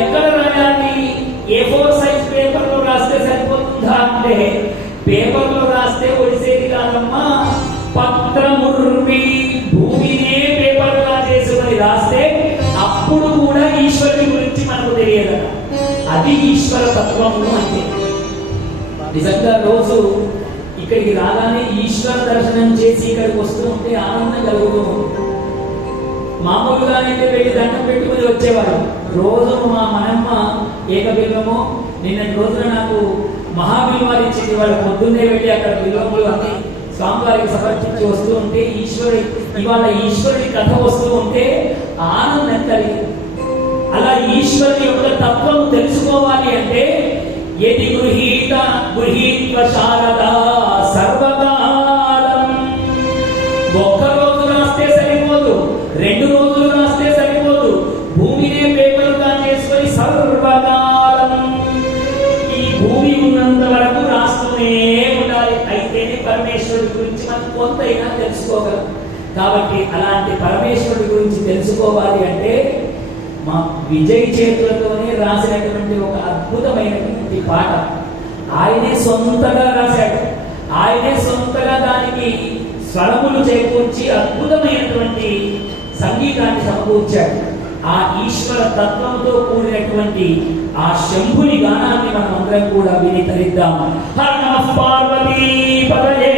ఎక్కడ రాయాలి? A4 size పేపర్లో రాస్తే సరిపోతుందా అంటే పేపర్లో రాస్తే ఒడిసేది కాదమ్మా. పత్రముర్వి భూమినే పేపర్గా చేసుకొని రాస్తే అప్పుడు కూడా ఈశ్వరుని గురించి మనకు తెలియదు. అది ఈశ్వర తత్వము అంటే. నిజంగా రోజు ఇక్కడికి రాగానే ఈశ్వర దర్శనం చేసి ఇక్కడికి వస్తూ ఉంటే ఆనందం కలుగుతూ ఉంటుంది. మామూలుగానైతే వెళ్ళి దండం పెట్టుకుని వచ్చేవాడు. రోజు మా మనమ్మ ఏకబిల్వము నిన్నటి రోజున నాకు మహాబిల్వాలు ఇచ్చింది. వాళ్ళు పొద్దున్నే వెళ్ళి అక్కడ బిల్వములు అన్ని స్వామివారికి సమర్పించి వస్తూ ఉంటే ఇవాళ ఈశ్వరుడి కథ వస్తూ ఉంటే ఆనందం కలిగింది. అలా ఈశ్వరుని యొక్క తత్వం తెలుసుకోవాలి అంటే యది గృహీత్వ శారదా సర్వకాలం. ఒక్క రోజు రాస్తే సరిపోదు, 2 రోజులు రాస్తే సరిపోదు, భూమినే పేపర్గా చేసుకొని సర్వకాలం ఈ భూమి ఉన్నంత వరకు రాస్తూనే ఉండాలి. అయితేనే పరమేశ్వరుడి గురించి మనం కొంతైనా తెలుసుకోగలం. కాబట్టి అలాంటి పరమేశ్వరుడి గురించి తెలుసుకోవాలి అంటే మా విజయ్ చేతులతోనే రాసినటువంటి ఒక అద్భుతమైనటువంటి పాట. ఆయనే సొంతగా రాశాడు, ఆయనే సొంతగా దానికి స్వరములు చేకూర్చి అద్భుతమైనటువంటి సంగీతాన్ని సమకూర్చాడు. ఆ ఈశ్వర తత్వంతో కూడినటువంటి ఆ శంభుని గానాన్ని మనం అందరం కూడా విని తరిద్దాం. హర నమః పార్వతీ పదయే